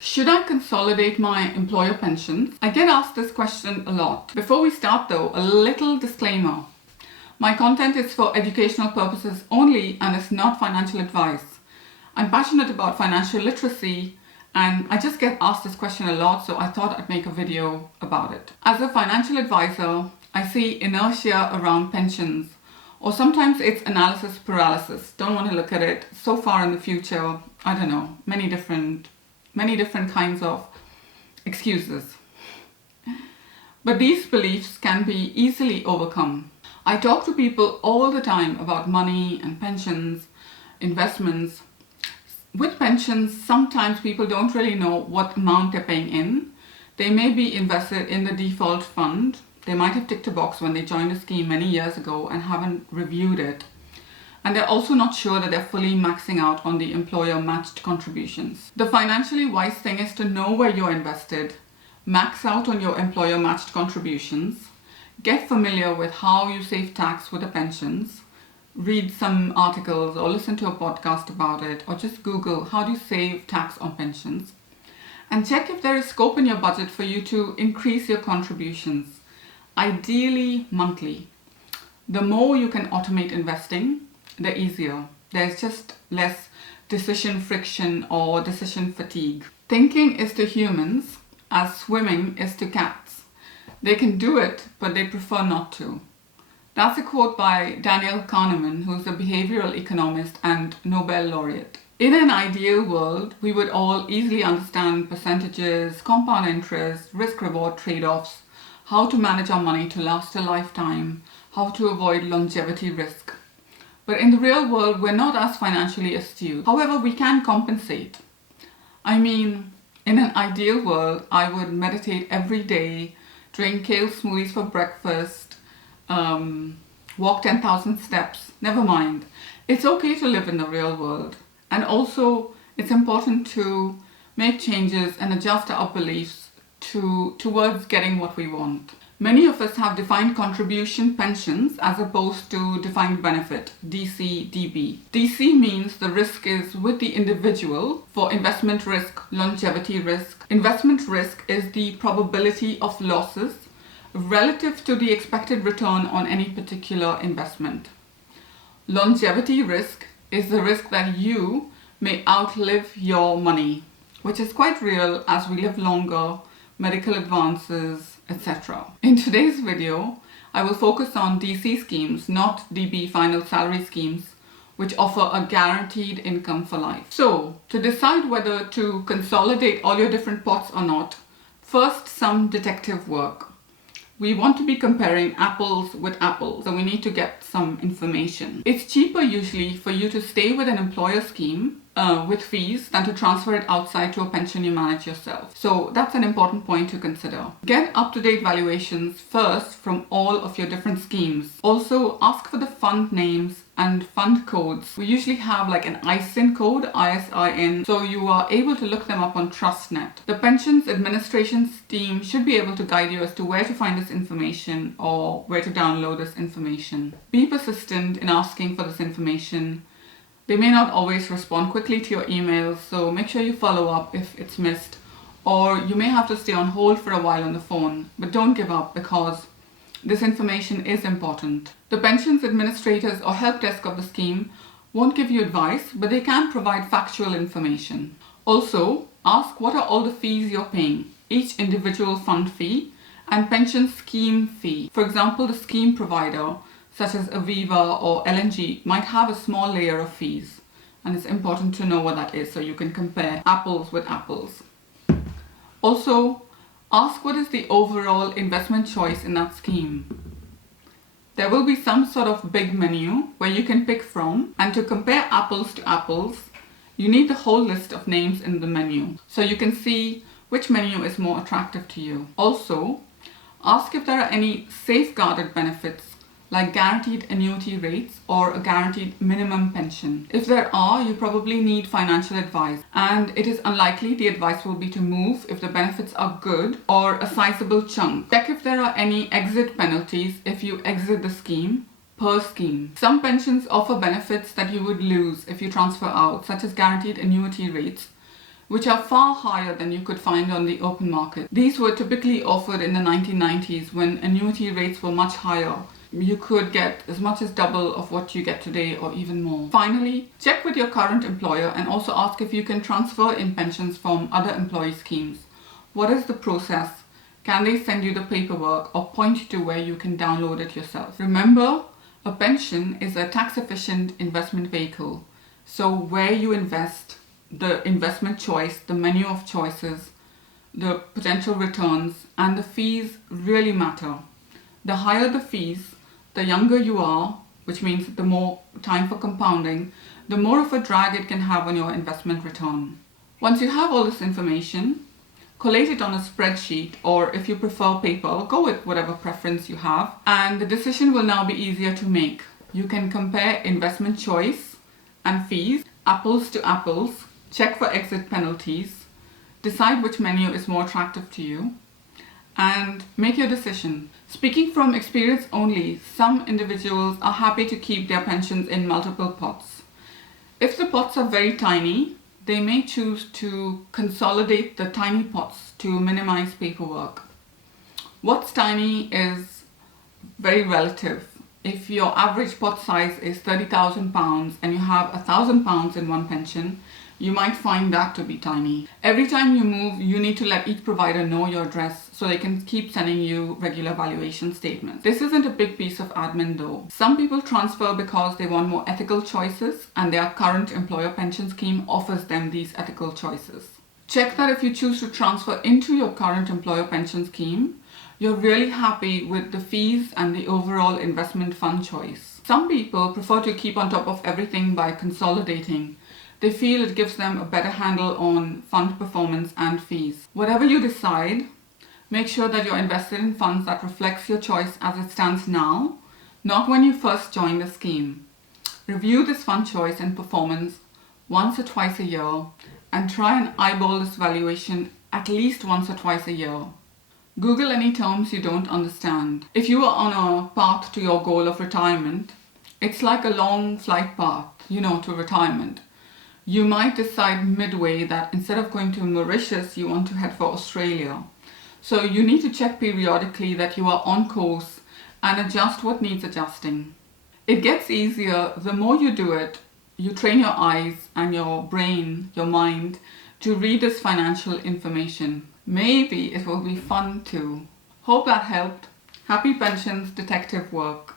Should I consolidate my employer pensions? I get asked this question a lot. Before we start though, a little disclaimer. My content is for educational purposes only and is not financial advice. I'm passionate about financial literacy and I just get asked this question a lot, so I thought I'd make a video about it. As a financial advisor, I see inertia around pensions, or sometimes it's analysis paralysis. Don't want to look at it so far in the future. I don't know, many different kinds of excuses. But these beliefs can be easily overcome. I talk to people all the time about money and pensions, investments. With pensions, sometimes people don't really know what amount they're paying in. They may be invested in the default fund. They might have ticked a box when they joined a scheme many years ago and haven't reviewed it. And they're also not sure that they're fully maxing out on the employer matched contributions. The financially wise thing is to know where you're invested, max out on your employer matched contributions, get familiar with how you save tax with the pensions, read some articles or listen to a podcast about it, or just Google how do you save tax on pensions, and check if there is scope in your budget for you to increase your contributions, ideally monthly. The more you can automate investing, the easier. There's just less decision friction or decision fatigue. Thinking is to humans as swimming is to cats. They can do it, but they prefer not to. That's a quote by Daniel Kahneman, who's a behavioral economist and Nobel laureate. In an ideal world, we would all easily understand percentages, compound interest, risk-reward trade-offs, how to manage our money to last a lifetime, how to avoid longevity risk. But in the real world, we're not as financially astute. However, we can compensate. I mean, in an ideal world, I would meditate every day, drink kale smoothies for breakfast, walk 10,000 steps. Never mind. It's okay to live in the real world. And also, it's important to make changes and adjust our beliefs towards getting what we want. Many of us have defined contribution pensions as opposed to defined benefit, DC/DB. DC means the risk is with the individual for investment risk, longevity risk. Investment risk is the probability of losses relative to the expected return on any particular investment. Longevity risk is the risk that you may outlive your money, which is quite real as we live longer, medical advances, etc. In today's video, I will focus on DC schemes, not DB final salary schemes, which offer a guaranteed income for life. So, to decide whether to consolidate all your different pots or not, first some detective work. We want to be comparing apples with apples, so we need to get some information. It's cheaper usually for you to stay with an employer scheme with fees than to transfer it outside to a pension you manage yourself. So that's an important point to consider. Get up-to-date valuations first from all of your different schemes. Also ask for the fund names and fund codes. We usually have like an ISIN code, ISIN, so you are able to look them up on TrustNet. The pensions administration team should be able to guide you as to where to find this information or where to download this information. Be persistent in asking for this information. They may not always respond quickly to your emails, so make sure you follow up if it's missed, or you may have to stay on hold for a while on the phone, but don't give up because this information is important. The pensions administrators or help desk of the scheme won't give you advice, but they can provide factual information. Also, ask what are all the fees you're paying, each individual fund fee and pension scheme fee. For example, the scheme provider such as Aviva or LNG might have a small layer of fees, and it's important to know what that is so you can compare apples with apples. Also, ask what is the overall investment choice in that scheme. There will be some sort of big menu where you can pick from, and to compare apples to apples, you need the whole list of names in the menu so you can see which menu is more attractive to you. Also, ask if there are any safeguarded benefits like guaranteed annuity rates or a guaranteed minimum pension. If there are, you probably need financial advice, and it is unlikely the advice will be to move if the benefits are good or a sizable chunk. Check if there are any exit penalties if you exit the scheme per scheme. Some pensions offer benefits that you would lose if you transfer out, such as guaranteed annuity rates, which are far higher than you could find on the open market. These were typically offered in the 1990s when annuity rates were much higher. You could get as much as double of what you get today or even more. Finally, check with your current employer and also ask if you can transfer in pensions from other employee schemes. What is the process? Can they send you the paperwork or point you to where you can download it yourself? Remember, a pension is a tax-efficient investment vehicle. So where you invest, the investment choice, the menu of choices, the potential returns, and the fees really matter. The higher the fees, the younger you are, which means the more time for compounding, the more of a drag it can have on your investment return. Once you have all this information, collate it on a spreadsheet, or if you prefer paper, go with whatever preference you have, and the decision will now be easier to make. You can compare investment choice and fees, apples to apples, check for exit penalties, decide which menu is more attractive to you, and make your decision. Speaking from experience only, some individuals are happy to keep their pensions in multiple pots. If the pots are very tiny, they may choose to consolidate the tiny pots to minimize paperwork. What's tiny is very relative. If your average pot size is £30,000 and you have £1,000 in one pension, you might find that to be tiny. Every time you move, you need to let each provider know your address so they can keep sending you regular valuation statements. This isn't a big piece of admin though. Some people transfer because they want more ethical choices and their current employer pension scheme offers them these ethical choices. Check that if you choose to transfer into your current employer pension scheme, you're really happy with the fees and the overall investment fund choice. Some people prefer to keep on top of everything by consolidating. They feel it gives them a better handle on fund performance and fees. Whatever you decide, make sure that you're invested in funds that reflects your choice as it stands now, not when you first joined the scheme. Review this fund choice and performance once or twice a year and try and eyeball this valuation at least once or twice a year. Google any terms you don't understand. If you are on a path to your goal of retirement, it's like a long flight path, to retirement. You might decide midway that instead of going to Mauritius, you want to head for Australia. So you need to check periodically that you are on course and adjust what needs adjusting. It gets easier the more you do it. You train your eyes and your brain, your mind, to read this financial information. Maybe it will be fun too. Hope that helped. Happy pensions, detective work.